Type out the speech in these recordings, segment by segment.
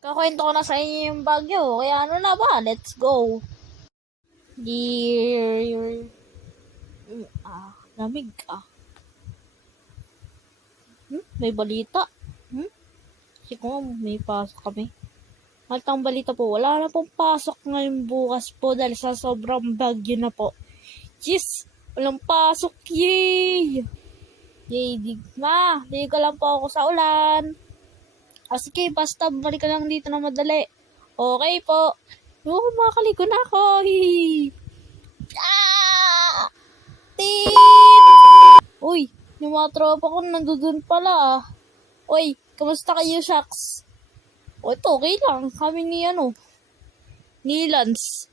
Kakwento ko na sa inyo yung Baguio. Kaya ano na ba? Let's go. Dear... lamig may balita. Kasi kung may pasok kami. At ang balita po, wala na pong pasok ngayon bukas po dahil sa sobrang bagyo na po. Yes! Walang pasok! Yay! Yay! Di ka lang po ako sa ulan. Sige, basta balik ka lang dito na madali. Okay po. Makakaligo na ako. Tit! Uy, yung mga tropa ko nandun pala Uy, kamusta kayo, Shucks? Ito, okay lang. Kami ni Lance.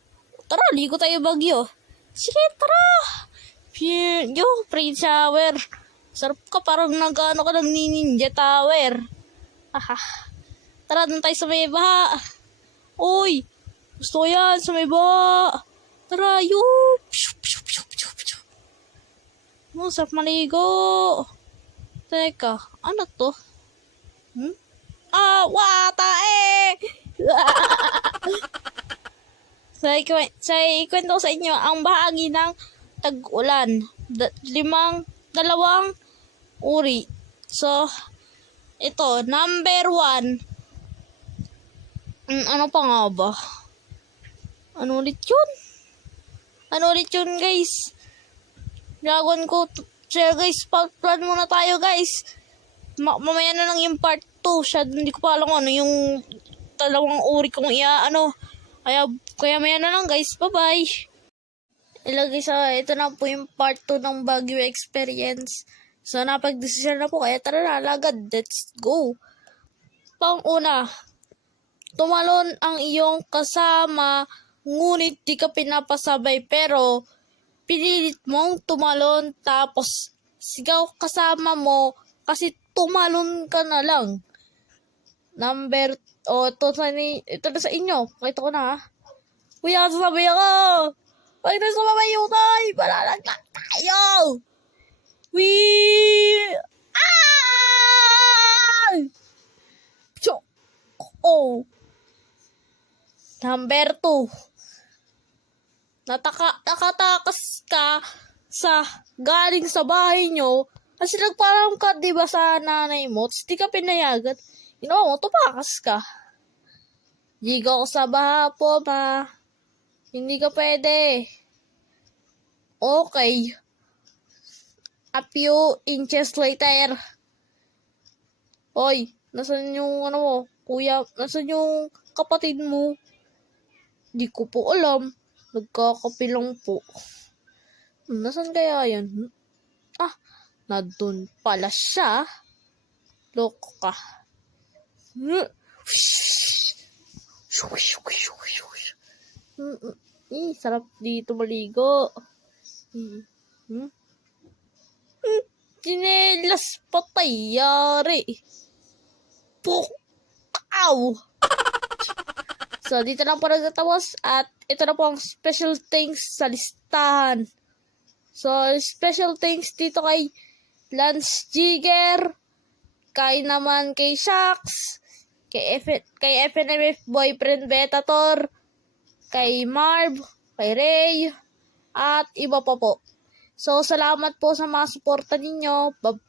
Tara, ligo tayo Baguio. Sige, tara! Free shower. Sarap ka, parang nag-ano ka ng Ninja Tower. Tara, doon tayo sa may baha. Uy, gusto ko yan, sa may baha. Tara, sarap maligo. Teka, ano to? Wata ikwento ko sa inyo ang bahagi ng tag-ulan. Dalawang uri. So, ito, number 1. Ano pa nga ba? Ano ulit yun, guys? Gagawin ko. So, guys, plan muna tayo, guys. Mamaya na lang yung part 2. Hindi ko pa alam ano yung dalawang uri kong Kaya maya na lang, guys. Bye-bye. Ilagay ito na po yung part 2 ng Baguio experience. So, napag-desisyon na po. Kaya tara na, lagad. Let's go. Pang-una, tumalon ang iyong kasama, ngunit di ka pinapasabay. Pero, pinilit mong tumalon, tapos sigaw kasama mo, kasi tumalon ka na lang. Ito na sa inyo. Pakita ko na Uy, sasabi ako. Pag nasumabay yung tayo, palalaglag tayo. Number 2. Nakatakas ka galing sa bahay nyo kasi nagparam ka, diba, sa nanay mo, tapos di ka pinayagan. Tumakas ka. Ligo ko sa baha po, ma. Hindi ka pwede. Okay. A few inches later. Hoy, nasan yung kuya? Nasan yung kapatid mo? Di ko po alam. Nagkakape lang po. Nasan kaya yan? Nandun pala siya. Loko ka. Sarap dito maligo. Chinelas patay, yari. Ow! So, dito lang po nagtatapos at ito na po ang special thanks sa listahan. So, special thanks dito kay Lance Jigger, kay Shucks, kay FNMF Boyfriend Betator, kay Marv, kay Ray, at iba pa po. So, salamat po sa mga suporta ninyo. Bye.